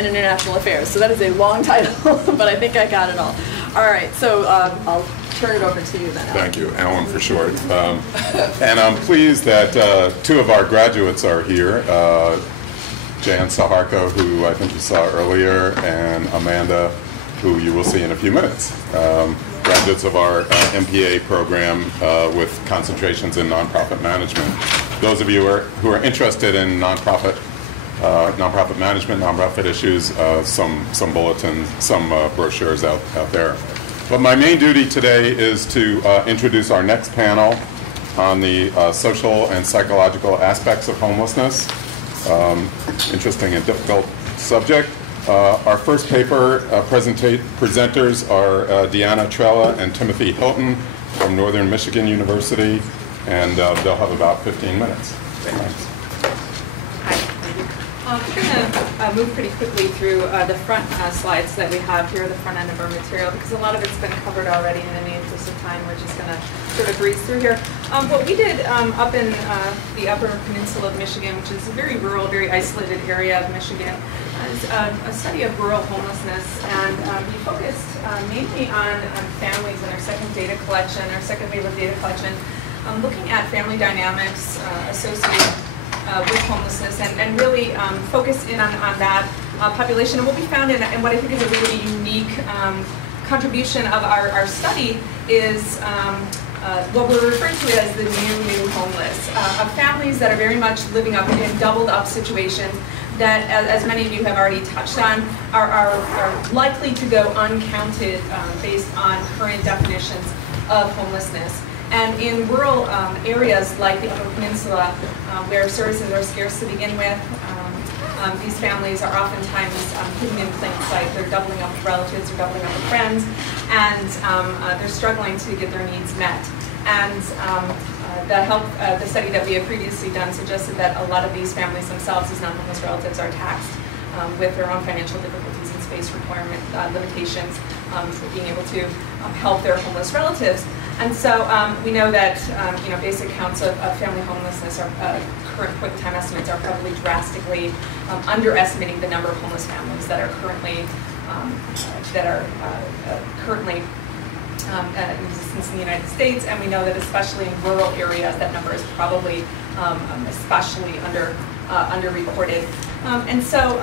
and International Affairs. So that is a long title, but I think I got it all. All right, so I'll turn it over to you then. Thank you, Alan for short. And I'm pleased that two of our graduates are here, Jan Saharko, who I think you saw earlier, and Amanda, who you will see in a few minutes. Graduates of our MPA program with concentrations in nonprofit management. Those of you who are interested in nonprofit management, nonprofit issues, some bulletins, some brochures out there. But my main duty today is to introduce our next panel on the social and psychological aspects of homelessness. Interesting and difficult subject. Our first paper presenters are Deanna, Trella, and Timothy Hilton from Northern Michigan University, and they'll have about 15 minutes. Thanks. We're going to move pretty quickly through the front slides that we have here, the front end of our material, because a lot of it's been covered already, and in the interest of time, we're just going to sort of breeze through here. What we did up in the Upper Peninsula of Michigan, which is a very rural, very isolated area of Michigan, is a study of rural homelessness, and we focused mainly on families in our second wave of data collection, looking at family dynamics associated with homelessness, and really focus in on that population. And what we found, and what I think is a really unique contribution of our study, is what we're referring to as the new homeless, of families that are very much living up in doubled up situations that, as many of you have already touched on, are likely to go uncounted based on current definitions of homelessness. And in rural areas like the Upper Peninsula, where services are scarce to begin with, these families are oftentimes hidden in plain sight. They're doubling up with relatives, they're doubling up with friends, and they're struggling to get their needs met. And the study that we had previously done suggested that a lot of these families themselves, as non-homeless relatives, are taxed with their own financial difficulties and space requirement limitations for being able to help their homeless relatives. And so we know that basic counts of family homelessness, current point-in-time estimates, are probably drastically underestimating the number of homeless families that are currently in existence in the United States. And we know that especially in rural areas, that number is probably especially underreported. And so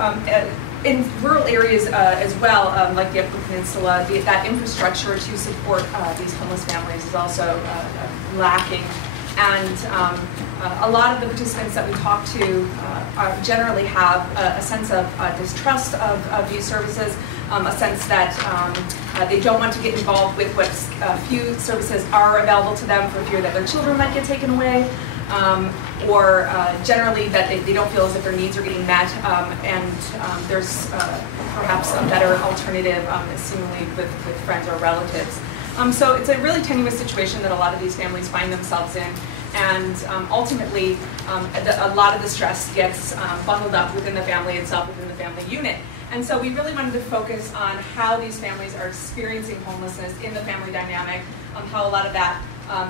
in rural areas as well, like the Upper Peninsula, that infrastructure to support these homeless families is also lacking. And a lot of the participants that we talk to generally have a sense of distrust of these services, a sense that they don't want to get involved with what few services are available to them for fear that their children might get taken away. Or generally that they don't feel as if their needs are getting met, and there's perhaps a better alternative, seemingly with friends or relatives. So it's a really tenuous situation that a lot of these families find themselves in, and ultimately a lot of the stress gets bundled up within the family itself, within the family unit. And so we really wanted to focus on how these families are experiencing homelessness in the family dynamic, how a lot of that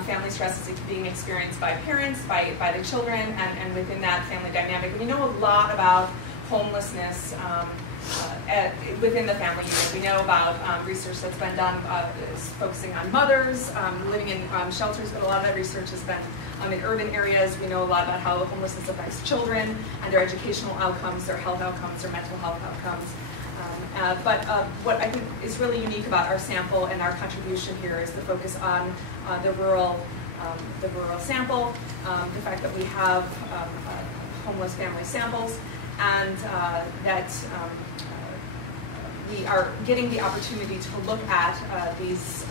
family stress is being experienced by parents, by the children, and within that family dynamic. And we know a lot about homelessness within the family unit. We know about research that's been done focusing on mothers living in shelters, but a lot of that research has been in urban areas. We know a lot about how homelessness affects children and their educational outcomes, their health outcomes, their mental health outcomes. But what I think is really unique about our sample and our contribution here is the focus on the rural sample, the fact that we have homeless family samples, and that we are getting the opportunity to look at these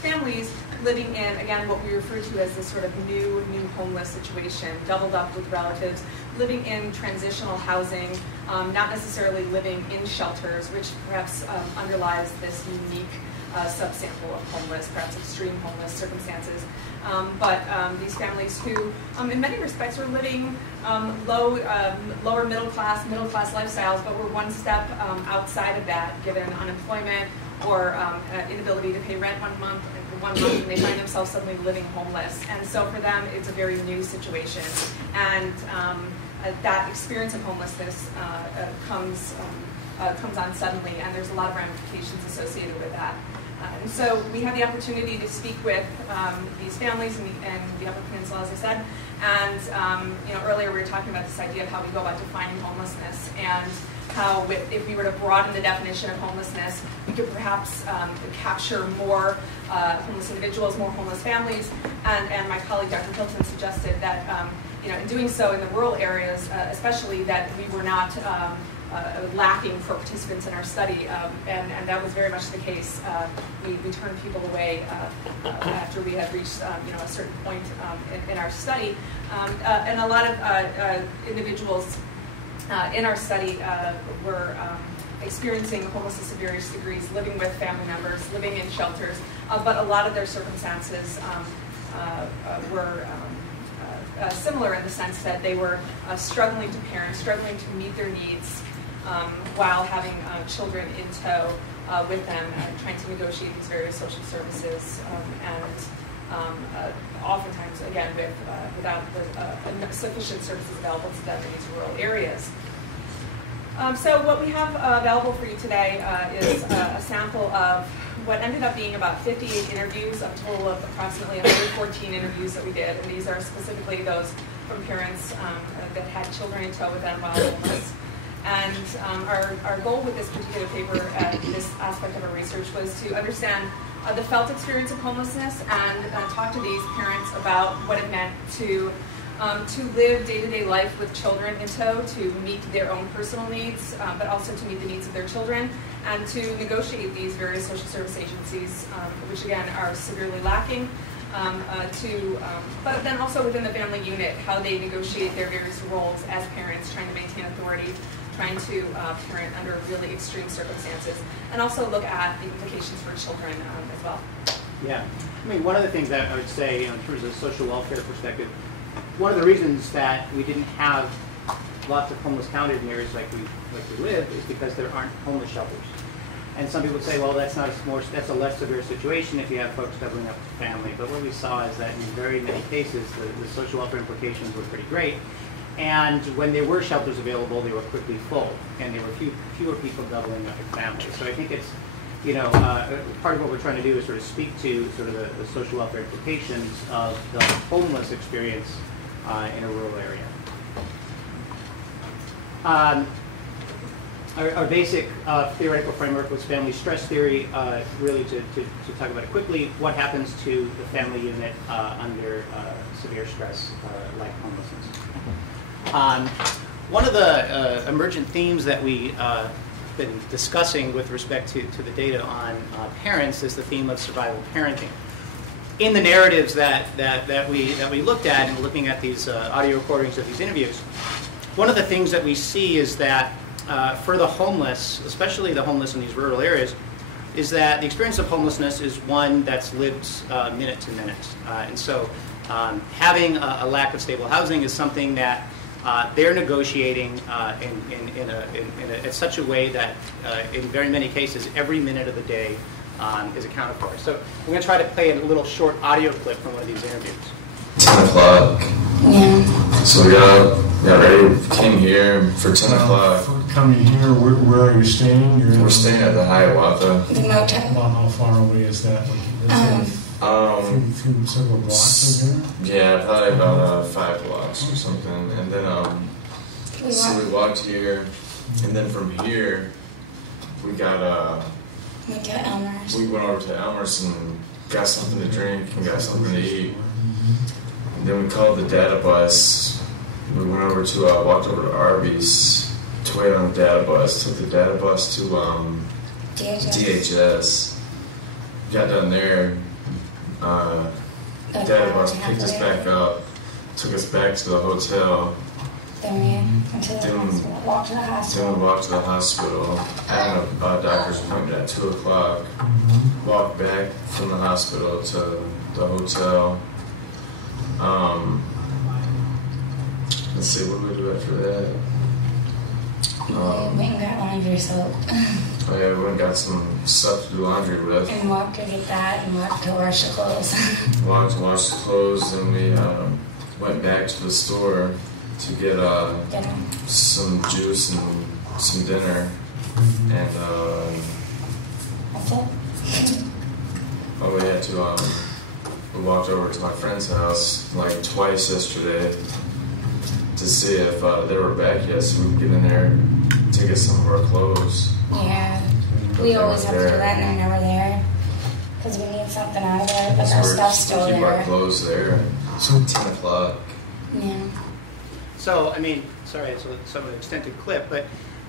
families living in, again, what we refer to as this sort of new homeless situation, doubled up with relatives, living in transitional housing, not necessarily living in shelters, which perhaps underlies this unique subsample of homeless, perhaps extreme homeless circumstances. But these families who, in many respects, are living lower middle class lifestyles, but were one step outside of that, given unemployment or inability to pay rent one month, and they find themselves suddenly living homeless. And so for them, it's a very new situation. And that experience of homelessness comes on suddenly, and there's a lot of ramifications associated with that. And so we had the opportunity to speak with these families in the Upper Peninsula, as I said, and earlier we were talking about this idea of how we go about defining homelessness, and how if we were to broaden the definition of homelessness, we could perhaps capture more homeless individuals, more homeless families, and my colleague Dr. Hilton suggested that in doing so in the rural areas, especially, that we were not lacking for participants in our study, and that was very much the case. We turned people away after we had reached a certain point in our study, and a lot of individuals in our study were experiencing homelessness of various degrees, living with family members, living in shelters, but a lot of their circumstances were similar in the sense that they were struggling to parent, struggling to meet their needs, while having children in tow with them, and trying to negotiate these various social services, and oftentimes, again, without sufficient services available to them in these rural areas. So what we have available for you today is a sample of what ended up being about 58 interviews, a total of approximately 114 interviews that we did, and these are specifically those from parents that had children in tow with them while homeless. And our goal with this particular paper, this aspect of our research, was to understand the felt experience of homelessness and talk to these parents about what it meant to live day-to-day life with children in tow, to meet their own personal needs, but also to meet the needs of their children, and to negotiate these various social service agencies, which again are severely lacking, but then also within the family unit, how they negotiate their various roles as parents, trying to maintain authority, trying to parent under really extreme circumstances, and also look at the implications for children as well. Yeah, I mean, one of the things that I would say in terms of social welfare perspective, one of the reasons that we didn't have lots of homeless counted in areas like we live is because there aren't homeless shelters. And some people say, well, that's a less severe situation if you have folks doubling up with family. But what we saw is that in very many cases, the social welfare implications were pretty great. And when there were shelters available, they were quickly full, and there were fewer people doubling up with families. So I think it's, part of what we're trying to do is sort of speak to sort of the social welfare implications of the homeless experience in a rural area. Our basic theoretical framework was family stress theory. Really, to talk about it quickly, what happens to the family unit under severe stress like homelessness. One of the emergent themes that we've been discussing with respect to the data on parents is the theme of survival parenting. In the narratives that we looked at in looking at these audio recordings of these interviews, one of the things that we see is that for the homeless, especially the homeless in these rural areas, is that the experience of homelessness is one that's lived minute to minute. And so having a lack of stable housing is something that they're negotiating in such a way that in very many cases, every minute of the day is accounted for. So we're going to try to play a little short audio clip from one of these interviews. 10 o'clock. Yeah. So we got ready, came here for 10 o'clock. Coming here, where are you staying? We're staying at the Hiawatha. The motel. How far away is that? Through several blocks from here? Yeah, probably about 5 blocks or something. And then, we walked here, and then from here, we got Elmer's. We went over to Elmer's and got something to drink and got something to eat. And then we called the data bus. We went over to, walked over to Arby's to wait on the data bus. Took the data bus to DHS. Got down there. Data bus picked us back up, took us back to the hotel. Then we walked to the hospital. Then we walked to the hospital. Had a doctor's appointment at 2 o'clock. Walked back from the hospital to the hotel. Let's see, what do we do after that? We went and got laundry soap. Oh yeah, we went and got some stuff to do laundry with. And walked to get that and walked to wash the clothes. Walked to wash the clothes, and we went back to the store. to get Dinner. some juice and some dinner, and That's it. oh, we had to we walked over to my friend's house like twice yesterday to see if they were back yet, so we could get in there to get some of our clothes. Yeah. We always have to do that and they're never there. Because we need something out of there, but So our we're stuff's just still keep our there. clothes there. So 10 o'clock. Yeah. So, I mean, sorry, it's some of the extended clip, but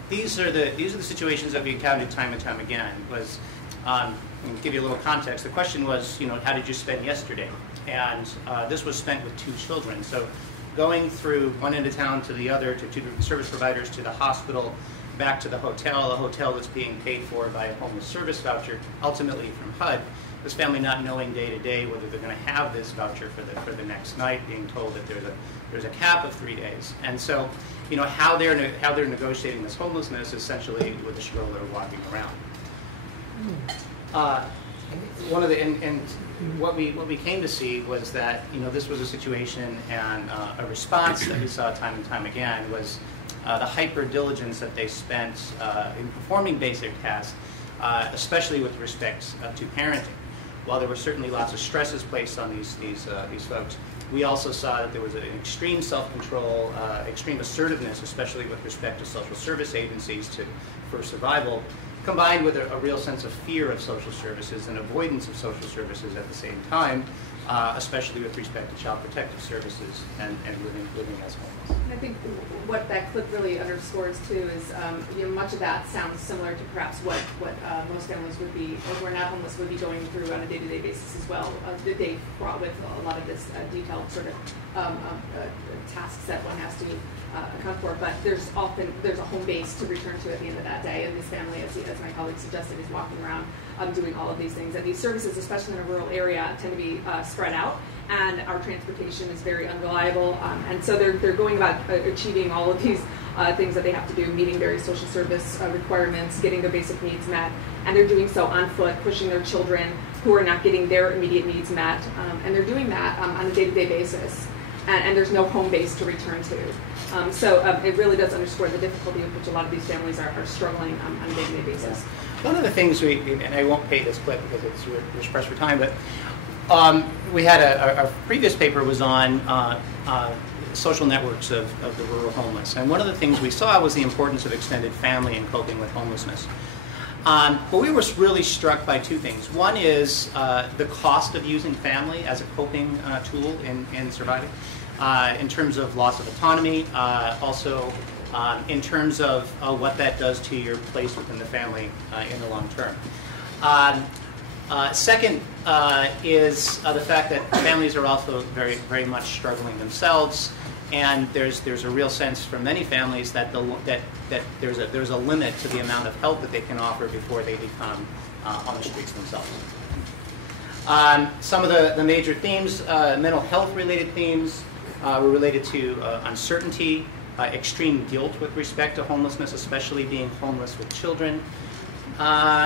these are the situations that we encountered time and time again. Was to give you a little context. The question was, how did you spend yesterday? And this was spent with 2 children. So, going through one end of town to the other, to 2 different service providers, to the hospital, back to the hotel, a hotel that's being paid for by a homeless service voucher, ultimately from HUD. This family not knowing day to day whether they're going to have this voucher for the next night, being told that there's a cap of 3 days, and so how they're negotiating this homelessness essentially with the stroller walking around. One of the and what we came to see was that this was a situation and a response that we saw time and time again was the hyper diligence that they spent in performing basic tasks, especially with respect to parenting. While there were certainly lots of stresses placed on these folks, we also saw that there was an extreme self-control, extreme assertiveness, especially with respect to social service agencies for survival, combined with a real sense of fear of social services and avoidance of social services at the same time, especially with respect to child protective services and living as homeless. I think what that clip really underscores too is, much of that sounds similar to perhaps what most families would be, or who are not homeless, would be going through on a day-to-day basis as well. They brought with a lot of this detailed sort of tasks that one has to account for, but there's a home base to return to at the end of that day, and this family, as my colleague suggested, is walking around doing all of these things. And these services, especially in a rural area, tend to be spread out, and our transportation is very unreliable, and so they're going about achieving all of these things that they have to do, meeting various social service requirements, getting their basic needs met, and they're doing so on foot, pushing their children who are not getting their immediate needs met, and they're doing that on a day-to-day basis, and there's no home base to return to. So it really does underscore the difficulty with which a lot of these families are struggling on a day-to-day basis. One of the things and I won't pay this clip because we're pressed for time, but we had our previous paper was on social networks of the rural homeless. And one of the things we saw was the importance of extended family in coping with homelessness. But we were really struck by 2 things. One is the cost of using family as a coping tool in surviving, in terms of loss of autonomy, also in terms of what that does to your place within the family in the long term. Second is the fact that families are also very, very much struggling themselves, and there's a real sense from many families that there's a limit to the amount of help that they can offer before they become on the streets themselves. Some of the major themes, mental health related themes, were related to uncertainty, extreme guilt with respect to homelessness, especially being homeless with children.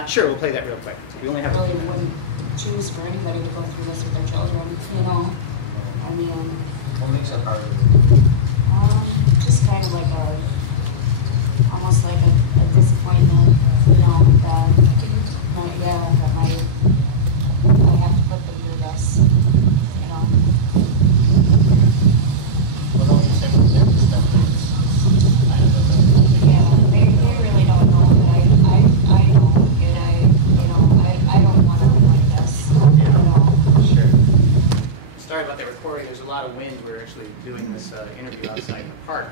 Sure, we'll play that real quick. We only have. I really wouldn't choose for anybody to go through this with their children, I mean. What makes it harder? Just kind of like almost like a disappointment, that, that I have to put them through this, What else is different there? Yeah, they really don't know, but I know, and I don't want to be like this, Sure. Sorry about that recording. There's a lot of wind. We're actually doing this interview outside in the park.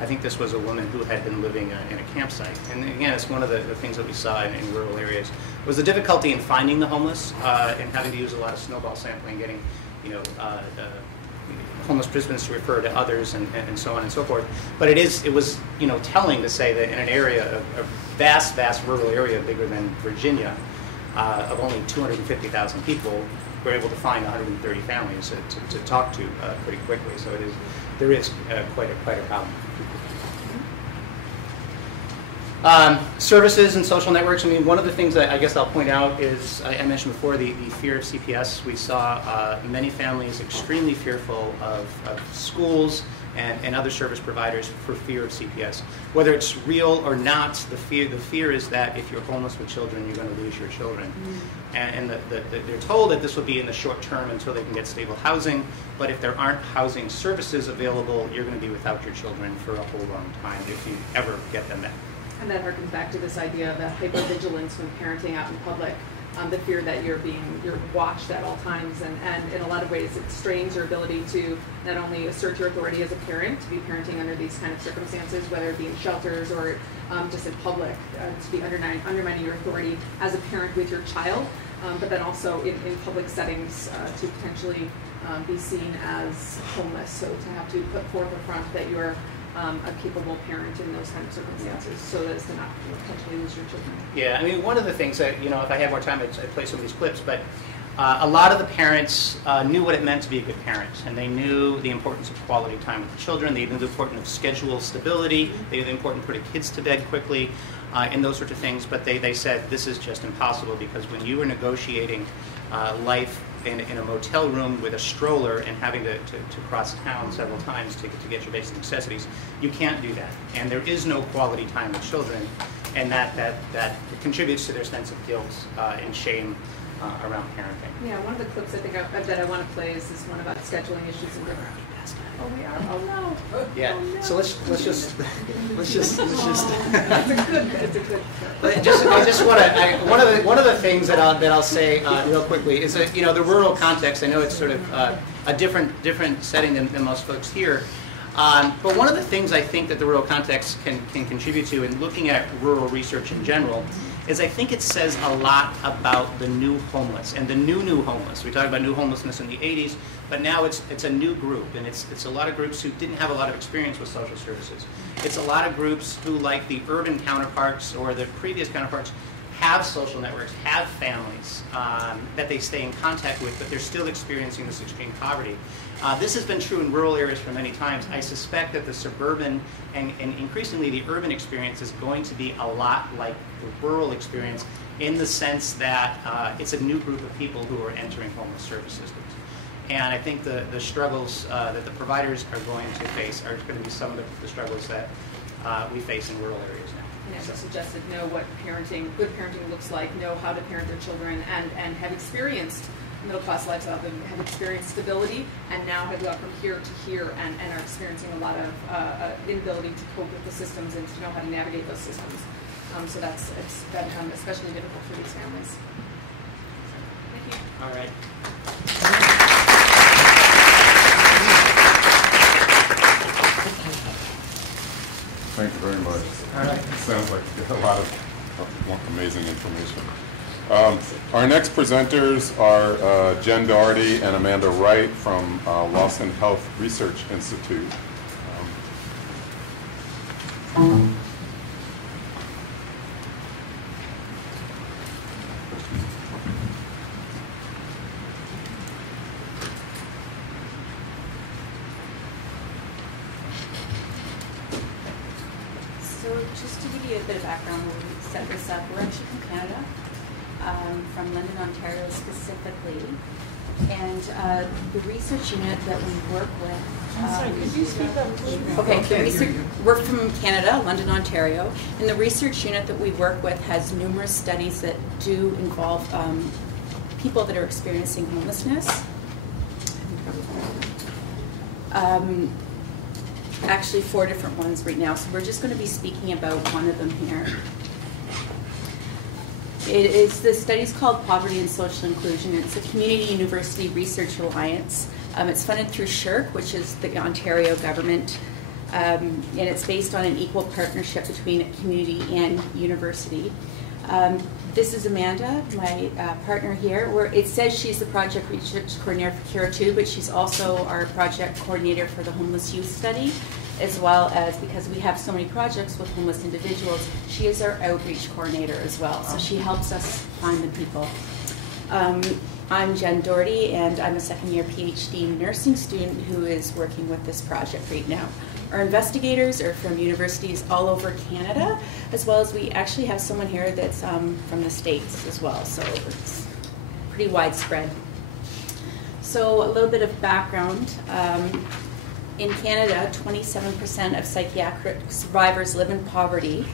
I think this was a woman who had been living in a campsite. And again, it's one of the things that we saw in rural areas was the difficulty in finding the homeless and having to use a lot of snowball sampling, getting, homeless participants to refer to others and so on and so forth. But it was telling to say that in an area, a vast rural area bigger than Virginia, of only 250,000 people, we're able to find 130 families to talk to pretty quickly. So there is quite a problem. Services and social networks. I mean, one of the things that I guess I'll point out is I mentioned before the fear of CPS. We saw many families extremely fearful of schools, and other service providers for fear of CPS. Whether it's real or not, the fear is that if you're homeless with children, you're going to lose your children. And they're told that this will be in the short term until they can get stable housing, but if there aren't housing services available, you're going to be without your children for a whole long time if you ever get them back. And that harkens back to this idea of that hypervigilance when parenting out in public, the fear that you're watched at all times, and in a lot of ways it strains your ability to not only assert your authority as a parent, to be parenting under these kind of circumstances, whether it be in shelters or just in public, to be undermining your authority as a parent with your child, but then also in public settings to potentially be seen as homeless, so to have to put forth a front that you're a capable parent in those kind of circumstances, so that as to not potentially lose your children. Yeah, I mean, one of the things that, if I had more time, I'd play some of these clips, but a lot of the parents knew what it meant to be a good parent, and they knew the importance of quality time with the children. They knew the importance of schedule stability. They knew the importance of putting kids to bed quickly, and those sorts of things, but they said this is just impossible, because when you were negotiating life in a motel room with a stroller and having to cross town several times to get your basic necessities, you can't do that. And there is no quality time with children, and that contributes to their sense of guilt and shame around parenting. Yeah, one of the clips I think that I want to play is this one about scheduling issues in different. Oh, we are. Oh no. Yeah. Oh, no. So let's just. It's a good. I just want to. One of the things that I'll say real quickly is that the rural context. I know it's sort of a different setting than most folks here. But one of the things I think that the rural context can contribute to in looking at rural research in general is I think it says a lot about the new homeless and the new homeless. We talked about new homelessness in the 80s, but now it's a new group, and it's a lot of groups who didn't have a lot of experience with social services. It's a lot of groups who, like the urban counterparts or the previous counterparts, have social networks, have families that they stay in contact with, but they're still experiencing this extreme poverty. This has been true in rural areas for many times. I suspect that the suburban and increasingly the urban experience is going to be a lot like the rural experience, in the sense that it's a new group of people who are entering homeless service systems. And I think the struggles that the providers are going to face are going to be some of the struggles that we face in rural areas now. And as I suggested, know what good parenting looks like, know how to parent their children, and have experienced middle-class lifestyle, have experienced stability, and now have gone from here to here, and are experiencing a lot of inability to cope with the systems and to know how to navigate those systems. So it's been especially difficult for these families. Thank you. All right. Thank you very much. All right. It sounds like a lot of amazing information. Our next presenters are Jenn Doherty and Amanda Wright from Lawson Health Research Institute. So just to give you a bit of background, when we set this up, we're actually from Canada, from London, Ontario specifically. And the research unit that we work with... Sorry, could you speak up, please? Okay, we're from Canada, London, Ontario. And the research unit that we work with has numerous studies that do involve people that are experiencing homelessness. Actually 4 different ones right now, so we're just going to be speaking about one of them here. The study's called Poverty and Social Inclusion. It's a Community University Research Alliance. It's funded through SSHRC, which is the Ontario government, and it's based on an equal partnership between community and university. This is Amanda, my partner here. It says she's the project research coordinator for CARE 2, but she's also our project coordinator for the homeless youth study, as well as, because we have so many projects with homeless individuals, she is our outreach coordinator as well. So she helps us find the people. I'm Jenn Doherty, and I'm a second-year PhD nursing student who is working with this project right now. Our investigators are from universities all over Canada, as well as we actually have someone here that's from the States as well, so it's pretty widespread. So a little bit of background. In Canada, 27% of psychiatric survivors live in poverty.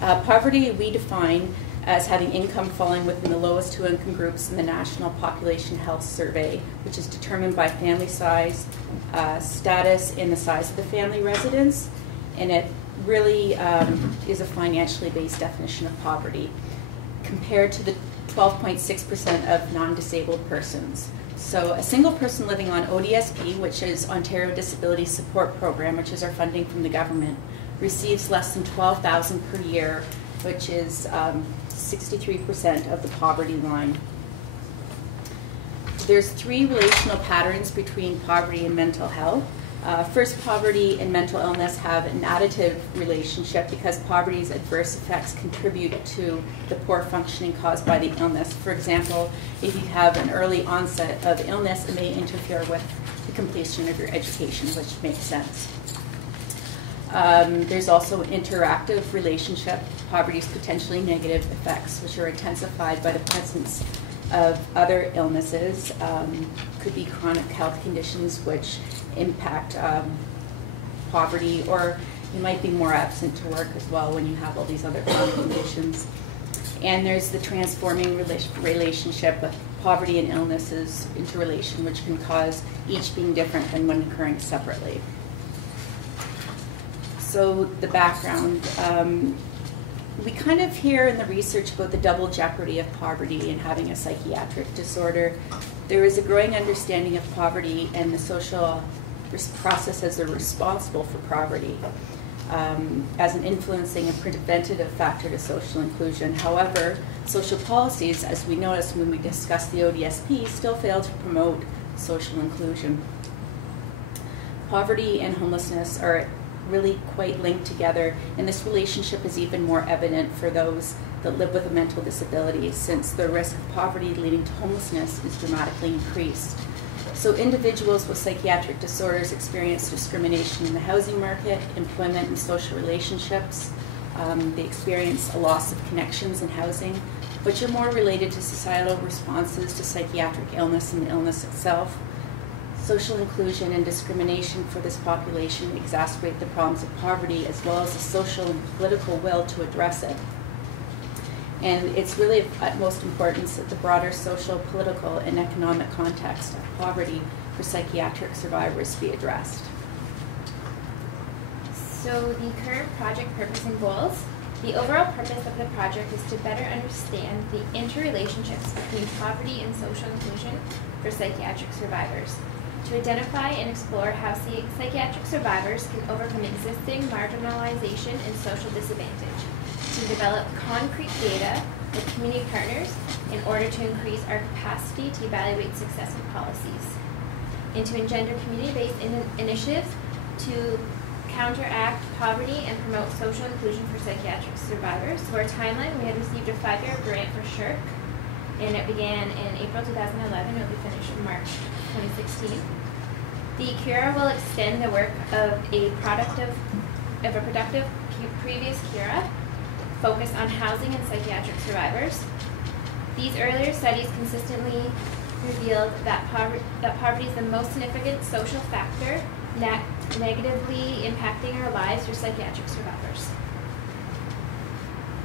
Poverty we define as having income falling within the lowest two income groups in the National Population Health Survey, which is determined by family size, status, and the size of the family residence. And it really is a financially based definition of poverty compared to the 12.6% of non-disabled persons. So a single person living on ODSP, which is Ontario Disability Support Program, which is our funding from the government, receives less than $12,000 per year, which is 63% of the poverty line. There's three relational patterns between poverty and mental health. First, poverty and mental illness have an additive relationship because poverty's adverse effects contribute to the poor functioning caused by the illness. For example, if you have an early onset of illness, it may interfere with the completion of your education, which makes sense. There's also an interactive relationship, poverty's potentially negative effects, which are intensified by the presence of other illnesses. Could be chronic health conditions which impact poverty, or you might be more absent to work as well when you have all these other chronic conditions. And there's the transforming relationship of poverty and illnesses interrelation, which can cause each being different than when occurring separately. So the background, we kind of hear in the research about the double jeopardy of poverty and having a psychiatric disorder. There is a growing understanding of poverty and the social processes that are responsible for poverty as an influencing and preventative factor to social inclusion. However, social policies, as we noticed when we discussed the ODSP, still fail to promote social inclusion. Poverty and homelessness are really quite linked together, and this relationship is even more evident for those that live with a mental disability, since the risk of poverty leading to homelessness is dramatically increased. So individuals with psychiatric disorders experience discrimination in the housing market, employment, and social relationships. They experience a loss of connections in housing, which are more related to societal responses to psychiatric illness and the illness itself. Social inclusion and discrimination for this population exacerbate the problems of poverty, as well as the social and political will to address it. And it's really of utmost importance that the broader social, political, and economic context of poverty for psychiatric survivors be addressed. So the current project purpose and goals. The overall purpose of the project is to better understand the interrelationships between poverty and social inclusion for psychiatric survivors, to identify and explore how psychiatric survivors can overcome existing marginalization and social disadvantage, to develop concrete data with community partners in order to increase our capacity to evaluate successful policies, and to engender community-based initiatives to counteract poverty and promote social inclusion for psychiatric survivors. So our timeline, we had received a 5-year grant for SHRC, and it began in April 2011. It will be finished in March 2016. The CURA will extend the work of a productive previous CURA focused on housing and psychiatric survivors. These earlier studies consistently revealed that poverty is the most significant social factor negatively impacting our lives for psychiatric survivors.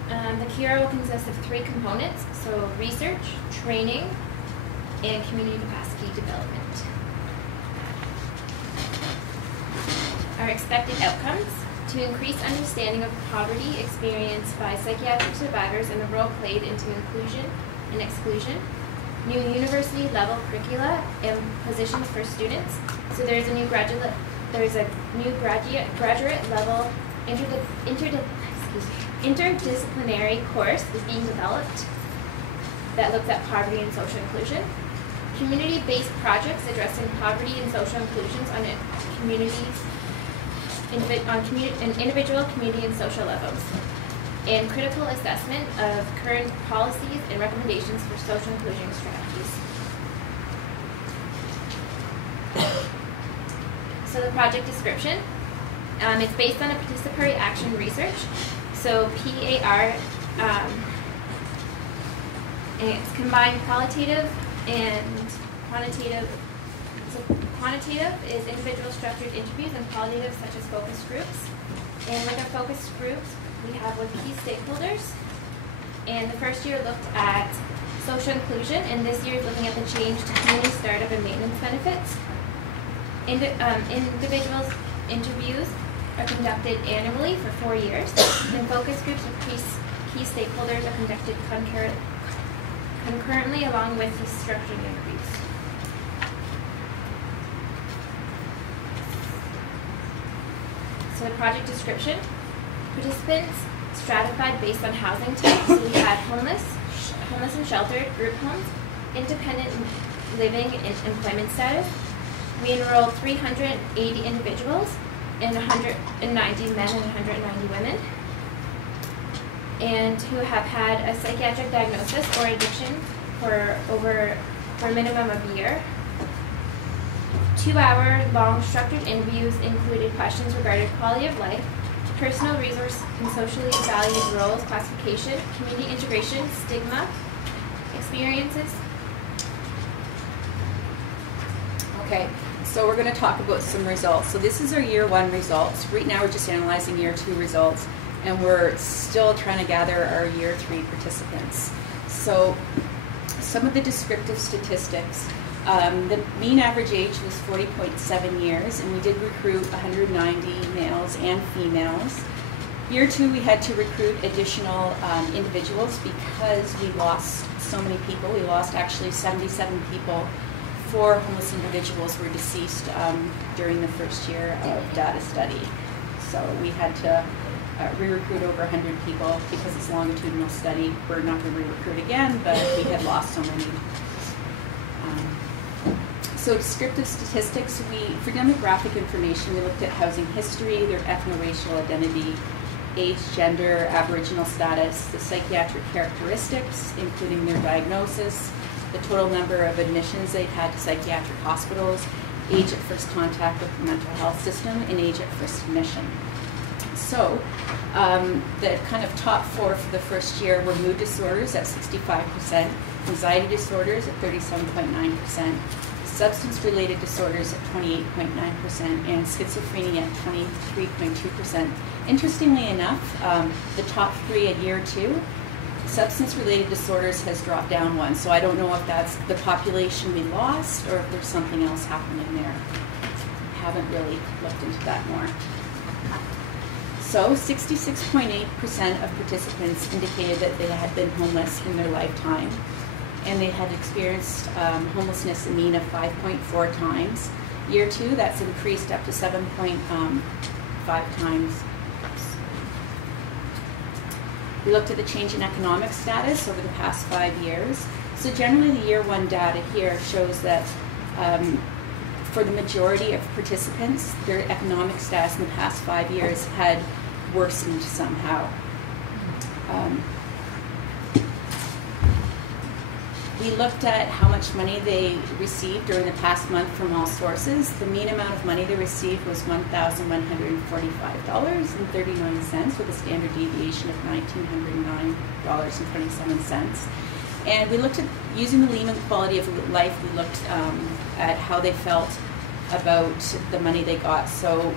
The CURA will consist of 3 components, so research, training, and community capacity development. Our expected outcomes: to increase understanding of poverty experienced by psychiatric survivors and the role played into inclusion and exclusion, new university-level curricula and positions for students. So there's a new graduate level interdisciplinary course is being developed that looks at poverty and social inclusion. Community-based projects addressing poverty and social inclusions on individual, community, and social levels. And critical assessment of current policies and recommendations for social inclusion strategies. So the project description, it's based on a participatory action research. So PAR, and it's combined qualitative and quantitative. So quantitative is individual structured interviews, and qualitative such as focus groups. And with our focus groups, we have with key stakeholders. And the first year looked at social inclusion, and this year is looking at the change to community startup and maintenance benefits. Individuals interviews are conducted annually for 4 years, and focus groups with key stakeholders are conducted concurrently along with the structured interviews. So the project description, participants stratified based on housing type. So we had homeless and sheltered, group homes, independent living and employment status. We enrolled 380 individuals and 190 men and 190 women, and who have had a psychiatric diagnosis or addiction for a minimum of a year. 2-hour-long structured interviews included questions regarding quality of life, personal resource and socially valued roles, classification, community integration, stigma, experiences. Okay, so we're going to talk about some results. So this is our year 1 results. Right now we're just analyzing year 2 results, and we're still trying to gather our year 3 participants. So some of the descriptive statistics. The mean average age was 40.7 years, and we did recruit 190 males and females. Year 2, we had to recruit additional individuals because we lost so many people. We lost actually 77 people. 4 homeless individuals were deceased during the first year of data study. So we had to re-recruit over 100 people because it's a longitudinal study. We're not going to re-recruit again, but we had lost so many. So descriptive statistics, for demographic information, we looked at housing history, their ethno-racial identity, age, gender, Aboriginal status, the psychiatric characteristics, including their diagnosis, the total number of admissions they'd had to psychiatric hospitals, age at first contact with the mental health system, and age at first admission. So the kind of top 4 for the first year were mood disorders at 65%, anxiety disorders at 37.9%, substance-related disorders at 28.9%, and schizophrenia at 23.2%. Interestingly enough, the top 3 at year 2, substance-related disorders has dropped down 1. So I don't know if that's the population we lost or if there's something else happening there. I haven't really looked into that more. So 66.8% of participants indicated that they had been homeless in their lifetime, and they had experienced homelessness a mean of 5.4 times. Year 2, that's increased up to 7.5 times. We looked at the change in economic status over the past 5 years. So generally the year 1 data here shows that for the majority of participants, their economic status in the past 5 years had worsened somehow. We looked at how much money they received during the past month from all sources. The mean amount of money they received was $1,145.39 with a standard deviation of $1,909.27. And we looked at, using the Lehman quality of life, we looked at how they felt about the money they got. So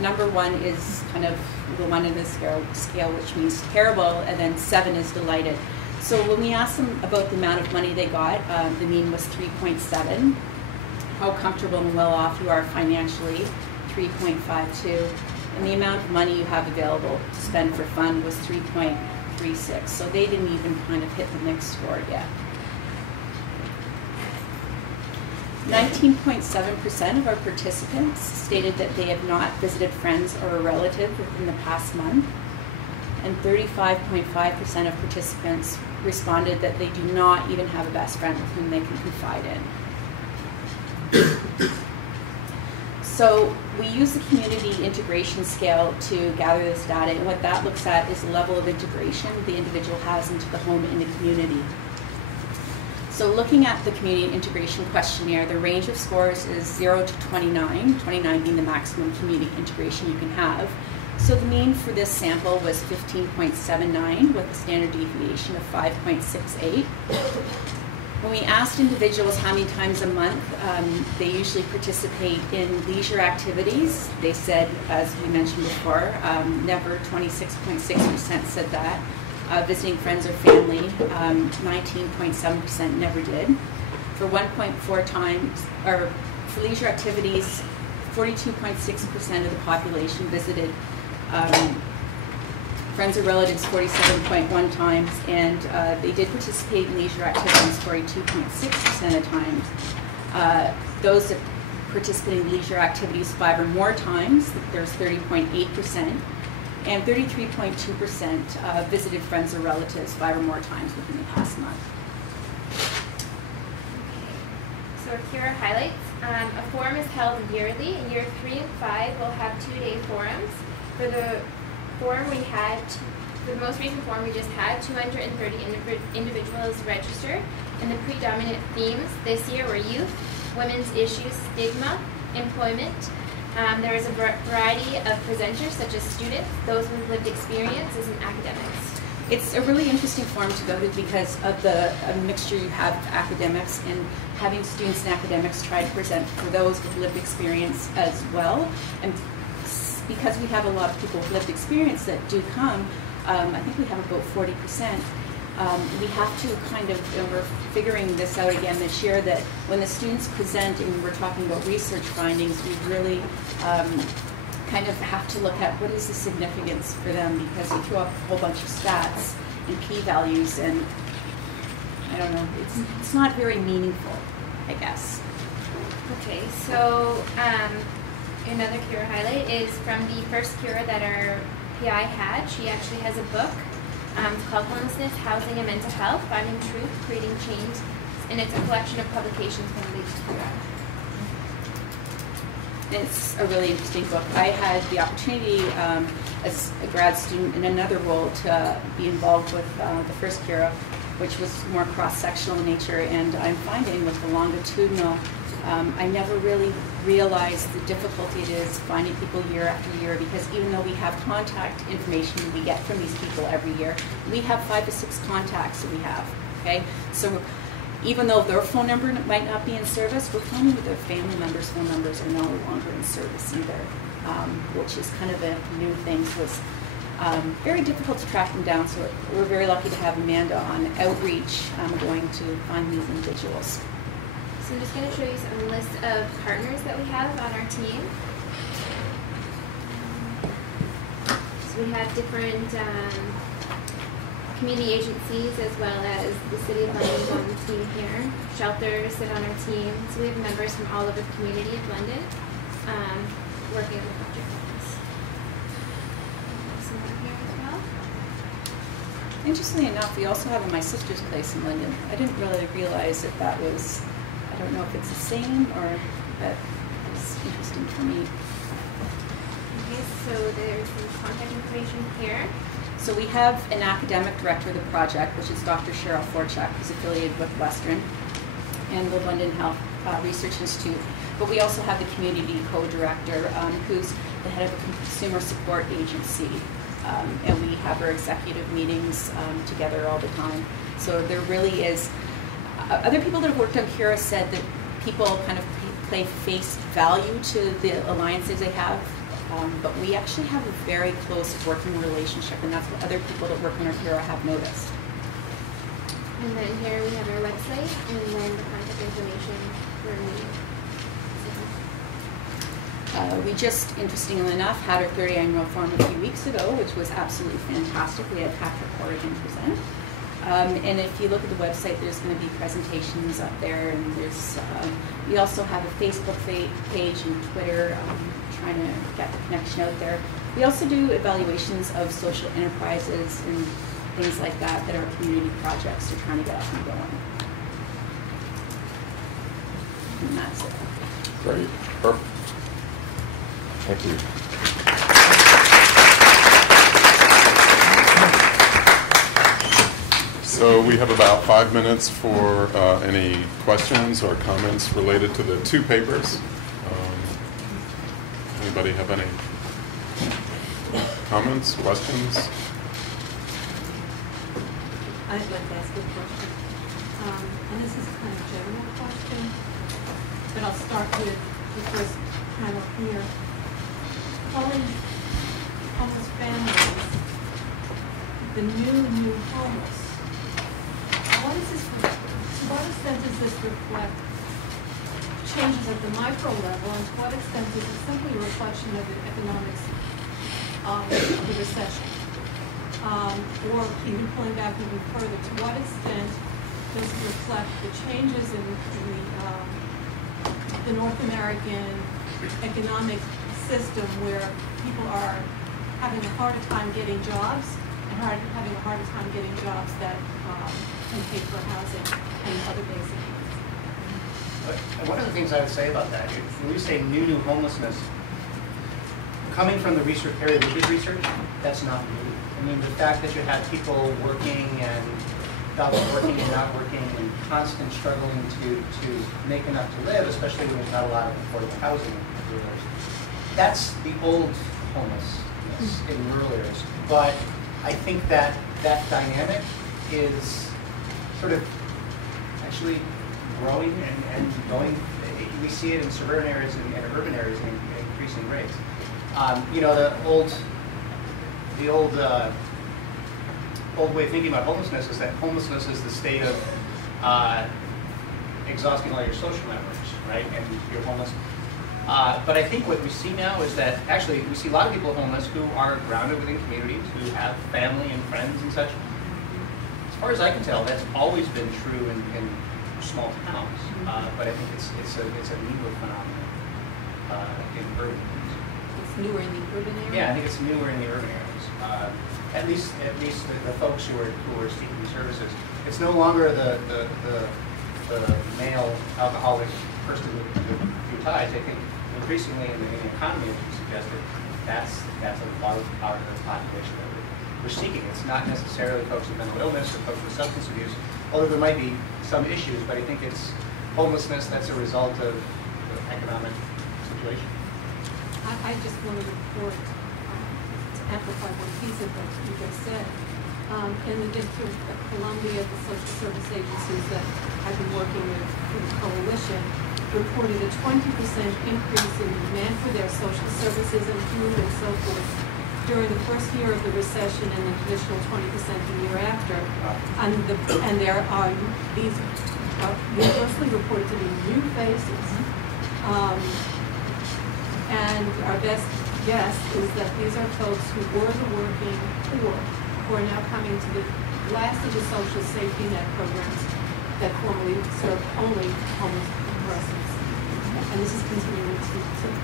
number 1 is kind of the 1 in the scale, which means terrible, and then 7 is delighted. So when we asked them about the amount of money they got, the mean was 3.7. How comfortable and well off you are financially, 3.52. And the amount of money you have available to spend for fun was 3.36. So they didn't even kind of hit the mixed score yet. 19.7% of our participants stated that they have not visited friends or a relative within the past month. And 35.5% of participants responded that they do not even have a best friend with whom they can confide in. So we use the community integration scale to gather this data, and what that looks at is the level of integration the individual has into the home and the community. So looking at the community integration questionnaire, the range of scores is 0 to 29, 29 being the maximum community integration you can have. So the mean for this sample was 15.79 with a standard deviation of 5.68. When we asked individuals how many times a month they usually participate in leisure activities, they said, as we mentioned before, never. 26.6% said that. Visiting friends or family, 19.7% never did. For 1.4 times, or for leisure activities, 42.6% of the population visited friends or relatives 47.1 times, and they did participate in leisure activities 42.6% of times. Those that participate in leisure activities 5 or more times, there's 30.8%, and 33.2% visited friends or relatives 5 or more times within the past month. So here are highlights. A forum is held yearly. In year 3 and 5, we'll have 2-day forums. For the forum we had, for the most recent forum we just had, 230 individuals registered, and the predominant themes this year were youth, women's issues, stigma, employment. There was a variety of presenters such as students, those with lived experiences, and academics. It's a really interesting forum to go to because of the mixture you have of academics and having students and academics try to present for those with lived experience as well. And because we have a lot of people with lived experience that do come, I think we have about 40%. We have to kind of, we're figuring this out again this year, that when the students present and we're talking about research findings, we really kind of have to look at what is the significance for them, because they throw up a whole bunch of stats and p-values, and I don't know, it's not very meaningful, I guess. Okay, so another cure highlight is from the first cure that our PI had. She actually has a book. It's called Homelessness, Housing and Mental Health, Finding Truth, Creating Change, and it's a collection of publications from the League to It's a really interesting book. I had the opportunity as a grad student in another role to be involved with the first cure, which was more cross-sectional in nature, and I'm finding with the longitudinal, I never really realized the difficulty it is finding people year after year, because even though we have contact information we get from these people every year, we have 5 to 6 contacts that we have, okay? So even though their phone number might not be in service, we're finding that their family members' phone numbers are no longer in service either, which is kind of a new thing. So it's very difficult to track them down, so we're very lucky to have Amanda on outreach going to find these individuals. So I'm just going to show you some list of partners that we have on our team. So we have different community agencies as well as the City of London on the team here. Shelters sit on our team. So we have members from all over the community of London working on the project with us. Some more here as well. Interestingly enough, we also have a My Sister's Place in London. I didn't really realize that that was, I don't know if it's the same, or that was interesting for me. Okay, so there's some contact information here. So we have an academic director of the project, which is Dr. Cheryl Forchuk, who's affiliated with Western and the London Health Research Institute. But we also have the community co-director, who's the head of a consumer support agency. And we have our executive meetings together all the time. So there really is, other people that have worked on Cura said that people kind of play face value to the alliances they have. But we actually have a very close working relationship, and that's what other people that work on our Cura have noticed. And then here we have our website, and then the contact information for me. We just, interestingly enough, had our 30th annual forum a few weeks ago, which was absolutely fantastic. We had Patrick Corrigan present. And if you look at the website, there's going to be presentations up there, and there's we also have a Facebook page and Twitter, trying to get the connection out there. We also do evaluations of social enterprises and things like that that are community projects are trying to get up and going. And that's it. Great. Perfect. Thank you. So we have about 5 minutes for any questions or comments related to the 2 papers. Anybody have any comments, questions? I'd like to ask a question. and this is kind of a general question, but I'll start with the first panel here. Calling homeless families the new homeless. What is this? To what extent does this reflect changes at the micro level, and to what extent is it simply a reflection of the economics of the recession? Or even pulling back even further, to what extent does it reflect the changes in the North American economic system, where people are having a harder time getting jobs and having a harder time getting jobs that can pay for housing and other basic needs? One of the things I would say about that, when we say new homelessness, coming from the research area, the big research, that's not new. I mean, the fact that you have people working and double working and not working and constant struggling to make enough to live, especially when there's not a lot of affordable housing, that's the old homelessness in rural areas. But I think that that dynamic is sort of actually growing and going. We see it in suburban areas and urban areas in increasing rates. You know, the old way of thinking about homelessness is that homelessness is the state of exhausting all your social networks, right? And you're homeless. But I think what we see now is that actually we see a lot of people homeless who are grounded within communities, who have family and friends and such. As far as I can tell, that's always been true in small towns. But I think it's a newer phenomenon in urban areas. It's newer in the urban areas? Yeah, I think it's newer in the urban areas. At least the folks who are seeking services. It's no longer the male alcoholic person with few ties. I think increasingly in the economy, as you suggested, that's a lot of part of the population that we're seeking. It's not necessarily folks with mental illness or folks with substance abuse, although there might be some issues, but I think it's homelessness that's a result of the economic situation. I just want to report, to amplify one piece of what you just said. In the District of Columbia, the social service agencies that I've been working with in the coalition reported a 20% increase in demand for their social services and food and so forth during the first year of the recession, and an additional 20% the year after. And there are these universally reported to be new faces. And our best guess is that these are folks who were the working poor, who are now coming to the last of the social safety net programs that formerly served only homeless persons. And this is continuing to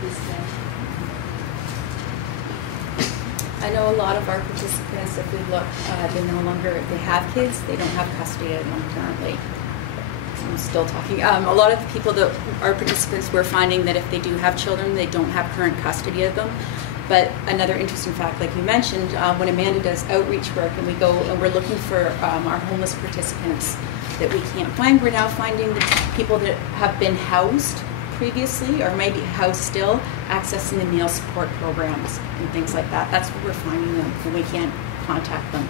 this day. I know a lot of our participants, if we look, they have kids, they don't have custody of them currently. I'm still talking. A lot of the people that are participants, we're finding that if they do have children, they don't have current custody of them. But another interesting fact, like you mentioned, when Amanda does outreach work and we go and we're looking for our homeless participants that we can't find, we're now finding the people that have been housed previously or maybe housed still, accessing the meal support programs and things like that. That's where we're finding them when we can't contact them.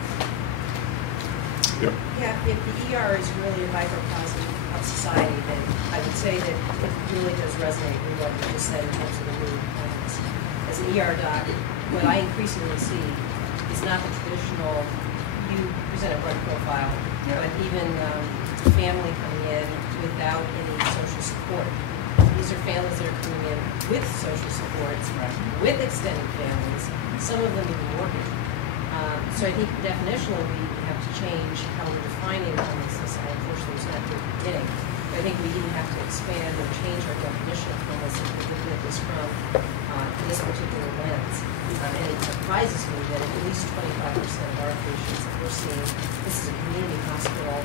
Yep. Yeah, if the ER is really a microcosm of society, then I would say that it really does resonate with what you just said in terms of the new plans. As an ER doc, what I increasingly see is not the traditional, you present a blood profile, but even family coming in without any social support. These are families that are coming in with social supports, with extended families, some of them even working. So I think definitionally we have to change how we're defining homelessness. I unfortunately was not at the beginning. But I think we even have to expand or change our definition of homelessness if we're looking at this from this particular lens. And it surprises me that at least 25% of our patients that we're seeing, this is a community hospital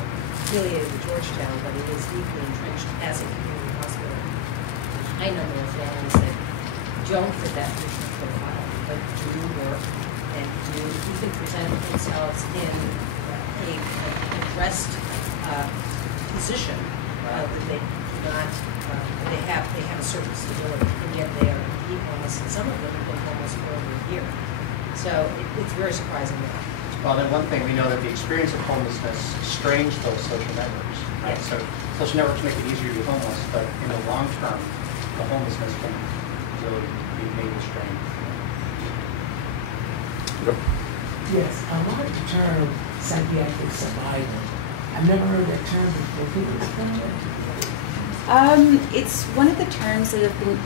affiliated with Georgetown, but it is deeply entrenched as a community hospital. A high number of families that don't fit that patient profile, but do work and do even present themselves in a addressed position that they do not, they have a certain stability, and yet they are indeed homeless, and some of them have been homeless for over a year. So it's very surprising. It's Well, then one thing, we know that the experience of homelessness strains those social networks, right? So social networks make it easier to be homeless, but in the long term, the homelessness can really be made a strain. Yes, I like the term psychiatric survival. I've never heard that term before. Can you explain that? It's one of the terms that have been,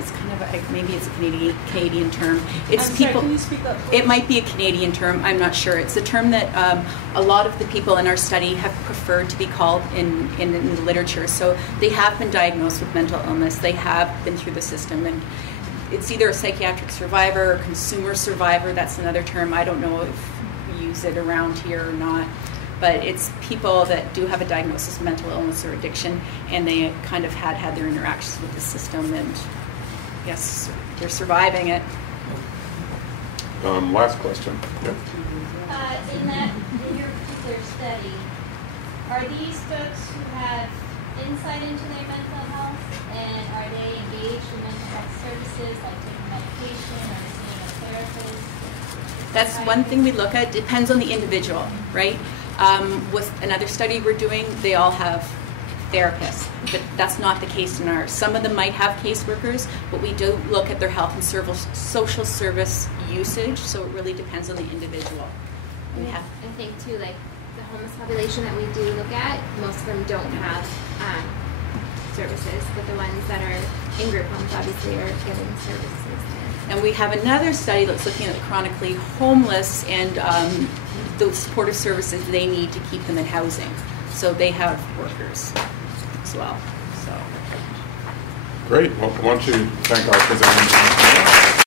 it's kind of maybe it's a Canadian term. It's I'm people. sorry, can you speak up, please? It might be a Canadian term. I'm not sure. It's a term that a lot of the people in our study have preferred to be called in the literature. So they have been diagnosed with mental illness. They have been through the system, and it's either a psychiatric survivor or consumer survivor. That's another term. I don't know if we use it around here or not. But it's people that do have a diagnosis of mental illness or addiction, and they kind of had their interactions with the system, and yes, they're surviving it. Last question. Yeah. In your particular study, are these folks who have insight into their mental health, and are they engaged in mental health services, like taking medication or seeing a therapist? That's one thing we look at. Depends on the individual, right? With another study we're doing, they all have therapists, but that's not the case in ours. Some of them might have caseworkers, but we do look at their health and social service usage, so it really depends on the individual. I think too, like the homeless population that we do look at, most of them don't have services, but the ones that are in group homes obviously are getting services. And we have another study that's looking at the chronically homeless and the supportive services they need to keep them in housing. So they have workers as well. So. Great. Well, why don't you thank our presenters.